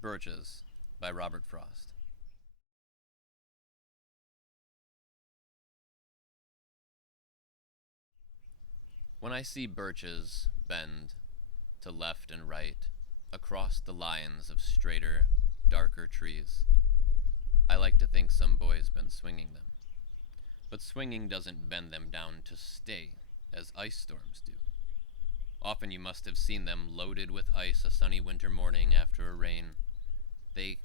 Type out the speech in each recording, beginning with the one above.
Birches by Robert Frost. When I see birches bend to left and right across the lines of straighter, darker trees, I like to think some boy's been swinging them. But swinging doesn't bend them down to stay, as ice storms do. Often you must have seen them loaded with ice a sunny winter morning after a rain. They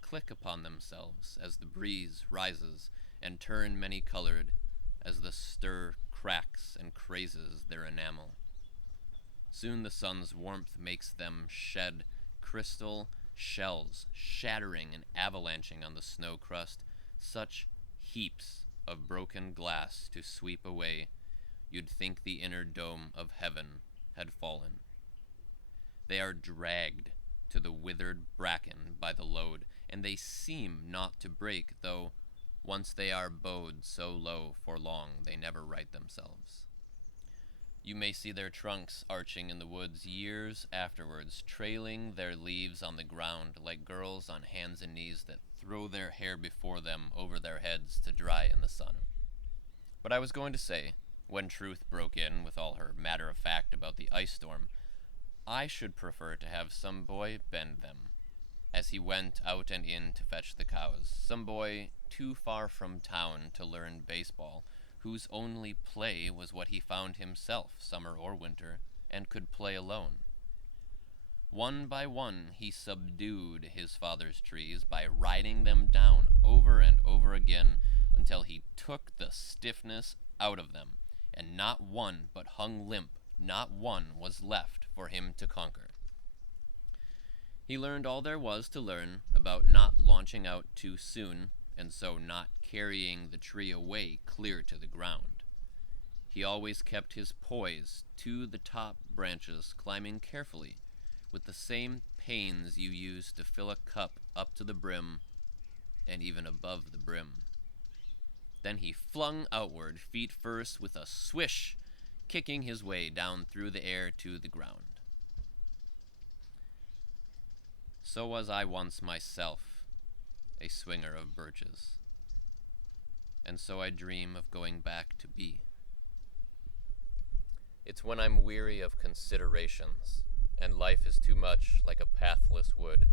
click upon themselves as the breeze rises and turn many-colored as the stir cracks and crazes their enamel. Soon the sun's warmth makes them shed crystal shells, shattering and avalanching on the snow crust, such heaps of broken glass to sweep away, you'd think the inner dome of heaven had fallen. They are dragged to the withered bracken by the load, and they seem not to break, though once they are bowed so low for long they never right themselves. You may see their trunks arching in the woods years afterwards, trailing their leaves on the ground like girls on hands and knees that throw their hair before them over their heads to dry in the sun. But I was going to say, when Truth broke in with all her matter-of-fact about the ice storm, I should prefer to have some boy bend them, as he went out and in to fetch the cows, some boy too far from town to learn baseball, whose only play was what he found himself, summer or winter, and could play alone. One by one he subdued his father's trees by riding them down over and over again until he took the stiffness out of them, and not one but hung limp, not one was left for him to conquer. He learned all there was to learn about not launching out too soon, and so not carrying the tree away clear to the ground. He always kept his poise to the top branches, climbing carefully, with the same pains you use to fill a cup up to the brim, and even above the brim. Then he flung outward, feet first, with a swish, kicking his way down through the air to the ground. So was I once myself, a swinger of birches, and so I dream of going back to be. It's when I'm weary of considerations, and life is too much like a pathless wood,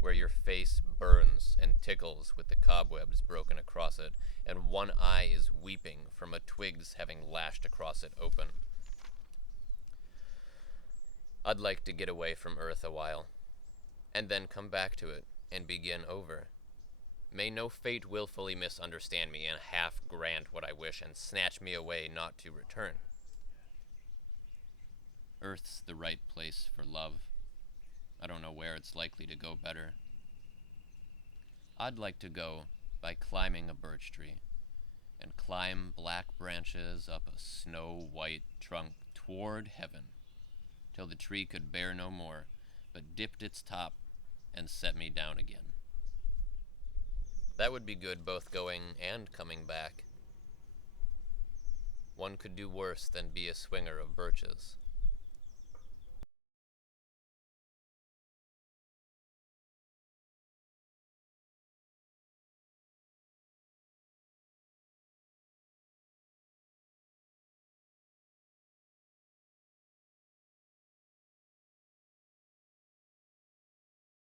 where your face burns and tickles with the cobwebs broken across it, and one eye is weeping from a twig's having lashed across it open. I'd like to get away from earth a while, and then come back to it and begin over. May no fate willfully misunderstand me and half grant what I wish and snatch me away not to return. Earth's the right place for love. I don't know where it's likely to go better. I'd like to go by climbing a birch tree, and climb black branches up a snow-white trunk toward heaven, till the tree could bear no more, but dipped its top and set me down again. That would be good both going and coming back. One could do worse than be a swinger of birches.